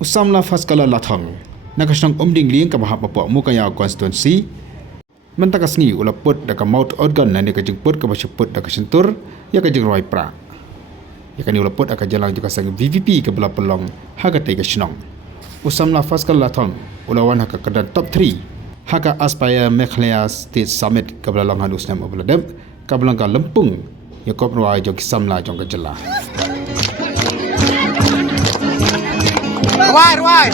usamla faskala lathang nakasang omding liang ka bahap papua mukaya constituency mentakasngi ula put da ka mouth organ na ni ka jingput ka basiput da ka sentur ya ka jingroi pra ya ka ni ula put aka jalang juga sang VVP ka bela pelong haga tai ka snong usamla faskala lathang ulawan haka kedan top 3 haka Aspire Meghalaya State Summit ka bela long halus nam obladem ka belang ka lempung ya kop ruai jong samla jong ka jela Why?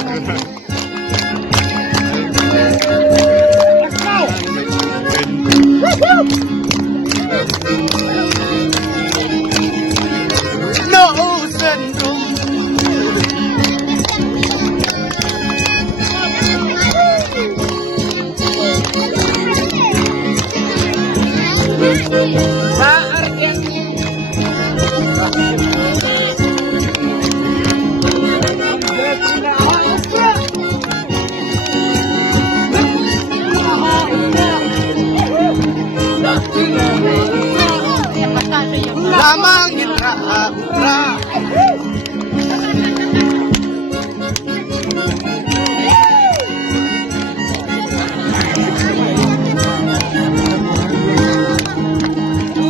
No, sendung. Lamang itra.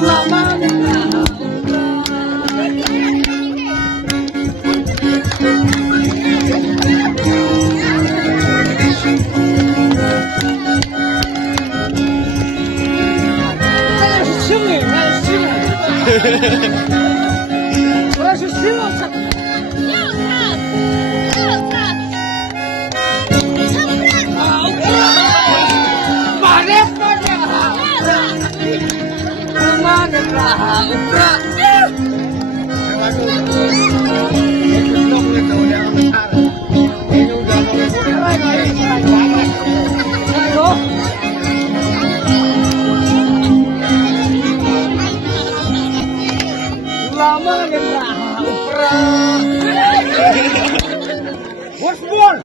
Lama